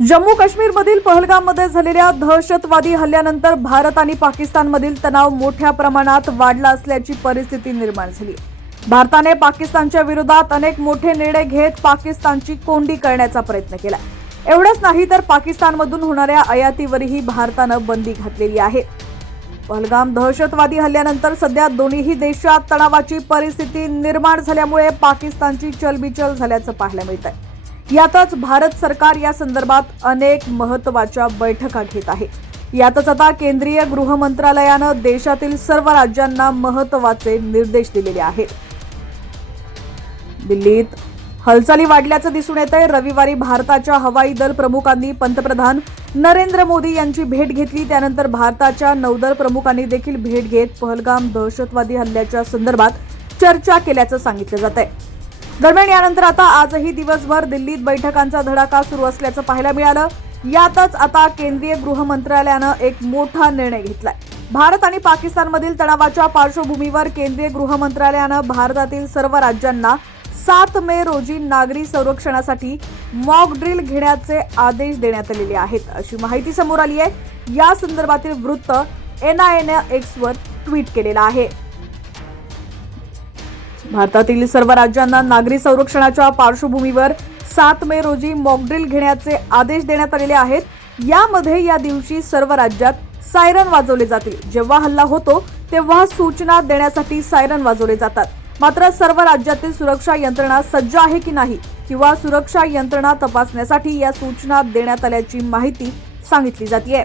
जम्मू काश्मीरमधील पहलगाममध्ये झालेल्या दहशतवादी हल्ल्यानंतर भारत आणि पाकिस्तानमधील तणाव मोठ्या प्रमाणात वाढला असल्याची परिस्थिती निर्माण झाली. भारताने पाकिस्तानच्या विरोधात अनेक मोठे निर्णय घेत पाकिस्तानची कोंडी करण्याचा प्रयत्न केला. एवढंच नाही तर पाकिस्तानमधून होणाऱ्या आयातीवरही भारतानं बंदी घातलेली आहे. पहलगाम दहशतवादी हल्ल्यानंतर सध्या दोन्हीही देशात तणावाची परिस्थिती निर्माण झाल्यामुळे पाकिस्तानची चलबिचल झाल्याचं पाहायला मिळत आहे यातच भारत सरकार या संदर्भात अनेक महत्त्वाच्या बैठका घेत आहे. यातच आता केंद्रीय गृह मंत्रालयानं देशातील सर्व राज्यांना महत्त्वाचे निर्देश दिलेले आहेत. दिल्लीत हालचाली वाढल्याचं दिसून येत आहे रविवारी भारताच्या हवाई दल प्रमुखांनी पंतप्रधान नरेंद्र मोदी यांची भेट घेतली. त्यानंतर भारताच्या नौदल प्रमुखांनी देखील भेट घेत पहलगाम दहशतवादी हल्ल्याच्या संदर्भात चर्चा केल्याचं सांगितलं जात आहे दरम्यान यानंतर आता आजही दिवसभर दिल्लीत बैठकांचा धडाका सुरू असल्याचं पाहायला मिळालं. यातच आता केंद्रीय गृह मंत्रालयानं एक मोठा निर्णय घेतलाय. भारत आणि पाकिस्तानमधील तणावाच्या पार्श्वभूमीवर केंद्रीय गृह मंत्रालयानं भारतातील सर्व राज्यांना सात मे रोजी नागरी संरक्षणासाठी मॉक ड्रिल घेण्याचे आदेश देण्यात आलेले आहेत. अशी माहिती समोर आली आहे. या संदर्भातील वृत्त एनआयएनं एक्सवर ट्विट केलेलं आहे. भारतातील सर्व राज्यांना नागरी संरक्षणाच्या पार्श्वभूमीवर सात मे रोजी मॉकड्रिल घेण्याचे आदेश देण्यात आलेले आहेत. यामध्ये या दिवशी सर्व राज्यात सायरन वाजवले जातील. जेव्हा हल्ला होतो तेव्हा सूचना देण्यासाठी सायरन वाजवले जातात. मात्र सर्व राज्यातील सुरक्षा यंत्रणा सज्ज आहे की नाही किंवा सुरक्षा यंत्रणा तपासण्यासाठी या सूचना देण्यात आल्याची माहिती सांगितली जाते